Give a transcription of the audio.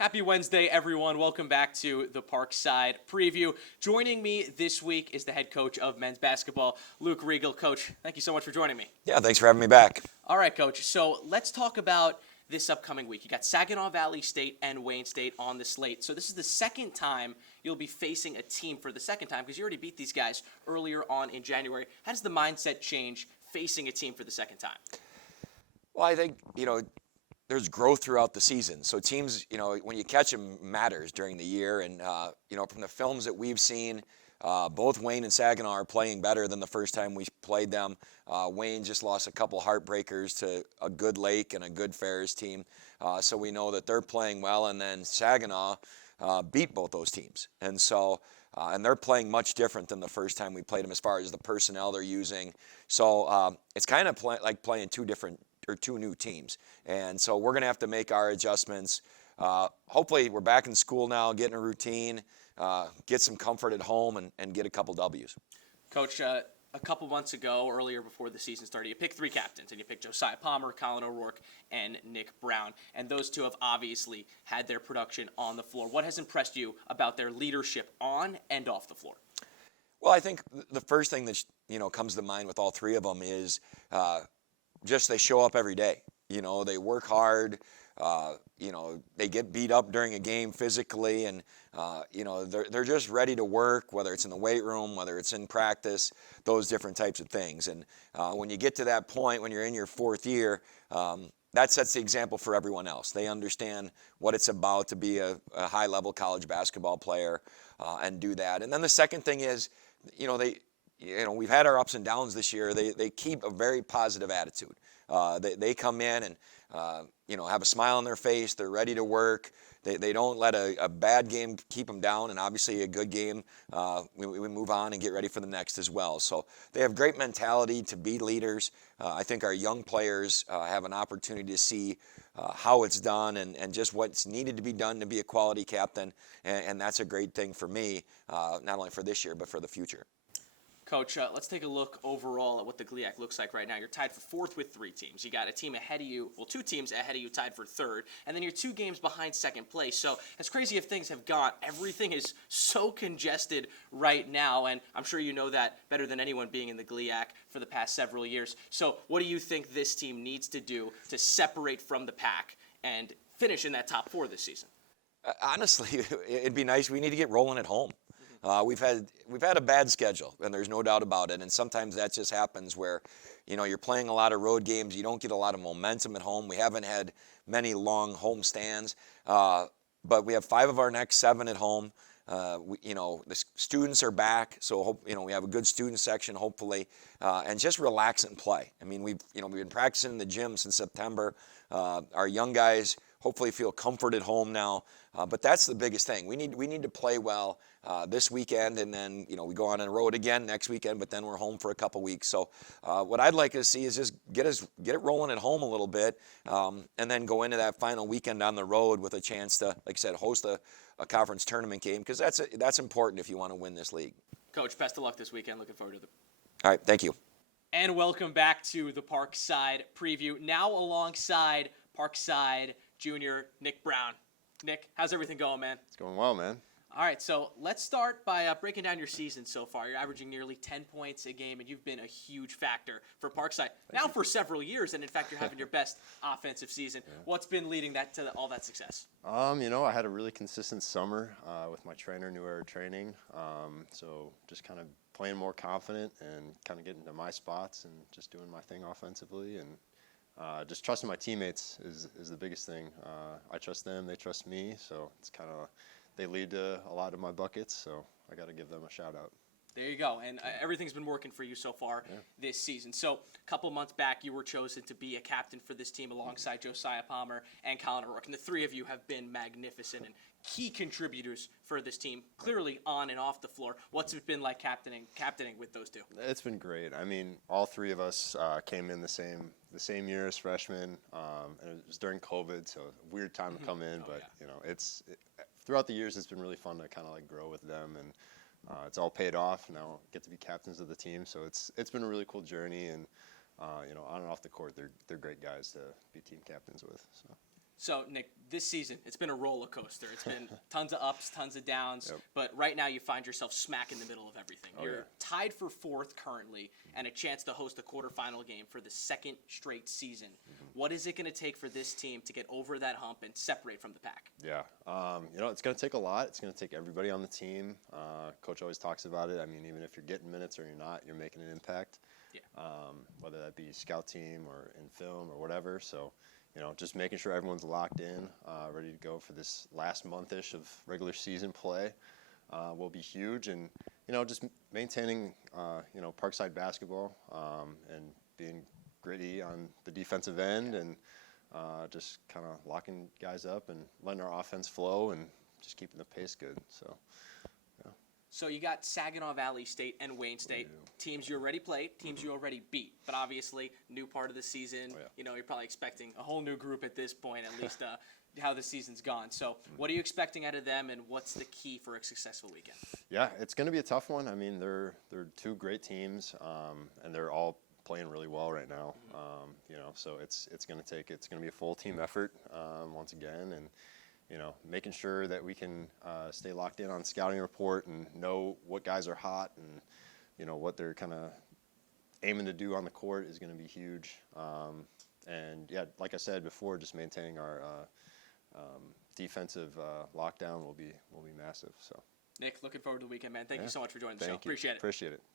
Happy Wednesday, everyone. Welcome back to the Parkside preview. Joining me this week is the head coach of men's basketball, Luke Reigel. Coach, thank you so much for joining me. Yeah, thanks for having me back. All right, Coach. So let's talk about this upcoming week. You got Saginaw Valley State and Wayne State on the slate. So this is the second time you'll be facing a team for the second time because you already beat these guys earlier on in January. How does the mindset change facing a team for the second time? Well, I think, there's growth throughout the season. So teams, when you catch them matters during the year. And, from the films that we've seen, both Wayne and Saginaw are playing better than the first time we played them. Wayne just lost a couple heartbreakers to a good Lake and a good Ferris team. So we know that they're playing well. And then Saginaw beat both those teams. And so, and they're playing much different than the first time we played them as far as the personnel they're using. So it's kind of like playing two new teams. And so we're going to have to make our adjustments. Hopefully we're back in school now, getting a routine, get some comfort at home, and get a couple W's. Coach, a couple months ago, earlier before the season started, you picked three captains, and you picked Josiah Palmer, Colin O'Rourke, and Nick Brown. And those two have obviously had their production on the floor. What has impressed you about their leadership on and off the floor? Well, I think the first thing that comes to mind with all three of them is just they show up every day. They work hard. They get beat up during a game physically, and they're just ready to work, whether it's in the weight room, whether it's in practice, those different types of things. And when you get to that point, when you're in your fourth year, that sets the example for everyone else. They understand what it's about to be a high-level college basketball player and do that. And then the second thing is, we've had our ups and downs this year. They keep a very positive attitude. They come in and have a smile on their face. They're ready to work. They don't let a bad game keep them down, and obviously a good game, we move on and get ready for the next as well. So they have great mentality to be leaders. I think our young players have an opportunity to see how it's done and just what's needed to be done to be a quality captain, and that's a great thing for me, not only for this year but for the future. Coach, let's take a look overall at what the GLIAC looks like right now. You're tied for fourth with three teams. You got a team ahead of you, well, two teams ahead of you tied for third, and then you're 2 games behind second place. So as crazy as things have gone, everything is so congested right now, and I'm sure you know that better than anyone being in the GLIAC for the past several years. So what do you think this team needs to do to separate from the pack and finish in that top 4 this season? Honestly, it'd be nice. We need to get rolling at home. We've had a bad schedule, and there's no doubt about it. And sometimes that just happens where, you're playing a lot of road games. You don't get a lot of momentum at home. We haven't had many long home stands, but we have 5 of our next 7 at home. The students are back, so we have a good student section, hopefully, and just relax and play. I mean, we've been practicing in the gym since September. Our young guys hopefully feel comfort at home now. But that's the biggest thing. We need to play well this weekend, and then we go on the road again next weekend. But then we're home for a couple weeks. So what I'd like to see is just get it rolling at home a little bit, and then go into that final weekend on the road with a chance to, like I said, host a conference tournament game, because that's important if you want to win this league. Coach, best of luck this weekend. Looking forward to it. All right, thank you. And welcome back to the Parkside preview. Now alongside Parkside junior Nick Brown. Nick, how's everything going, man? It's going well, man. All right, so let's start by breaking down your season so far. You're averaging nearly 10 points a game, and you've been a huge factor for Parkside now for several years, and in fact, you're having your best offensive season. Yeah. What's been leading to all that success? I had a really consistent summer with my trainer, New Era Training, so just kind of playing more confident and kind of getting to my spots and just doing my thing offensively, and just trusting my teammates is the biggest thing. I trust them, they trust me, so it's kind of, they lead to a lot of my buckets, so I got to give them a shout out. There you go, and everything's been working for you so far this season. So a couple months back, you were chosen to be a captain for this team alongside Josiah Palmer and Colin O'Rourke, and the 3 of you have been magnificent and key contributors for this team, clearly on and off the floor. What's it been like captaining with those 2? It's been great. I mean, all 3 of us came in the same year as freshmen, and it was during COVID, so a weird time to come in, but throughout the years, it's been really fun to kind of like grow with them, and it's all paid off. Now get to be captains of the team, so it's been a really cool journey, and on and off the court, they're great guys to be team captains with. So, Nick, this season, it's been a roller coaster. It's been tons of ups, tons of downs, Yep. but right now you find yourself smack in the middle of everything. Oh, You're yeah. tied for fourth currently and a chance to host a quarterfinal game for the second straight season. What is it going to take for this team to get over that hump and separate from the pack? Yeah, it's going to take a lot. It's going to take everybody on the team. Coach always talks about it. I mean, even if you're getting minutes or you're not, you're making an impact. Yeah. Whether that be scout team or in film or whatever. So, just making sure everyone's locked in, ready to go for this last month-ish of regular season play will be huge. And, just maintaining, Parkside basketball and being gritty on the defensive end and just kind of locking guys up and letting our offense flow and just keeping the pace good. So, So you got Saginaw Valley State and Wayne State, teams you already played, teams you already beat. But obviously, new part of the season, you're probably expecting a whole new group at this point, at least how the season's gone. So what are you expecting out of them, and what's the key for a successful weekend? yeah, it's going to be a tough one. I mean, they're two great teams, and they're all playing really well right now. So it's going to be a full team effort once again, and making sure that we can stay locked in on scouting report and know what guys are hot and what they're kind of aiming to do on the court is going to be huge. And yeah, like I said before, just maintaining our defensive lockdown will be massive. So Nick, looking forward to the weekend, man. Thank you so much for joining the show. thank you. Appreciate it. Appreciate it.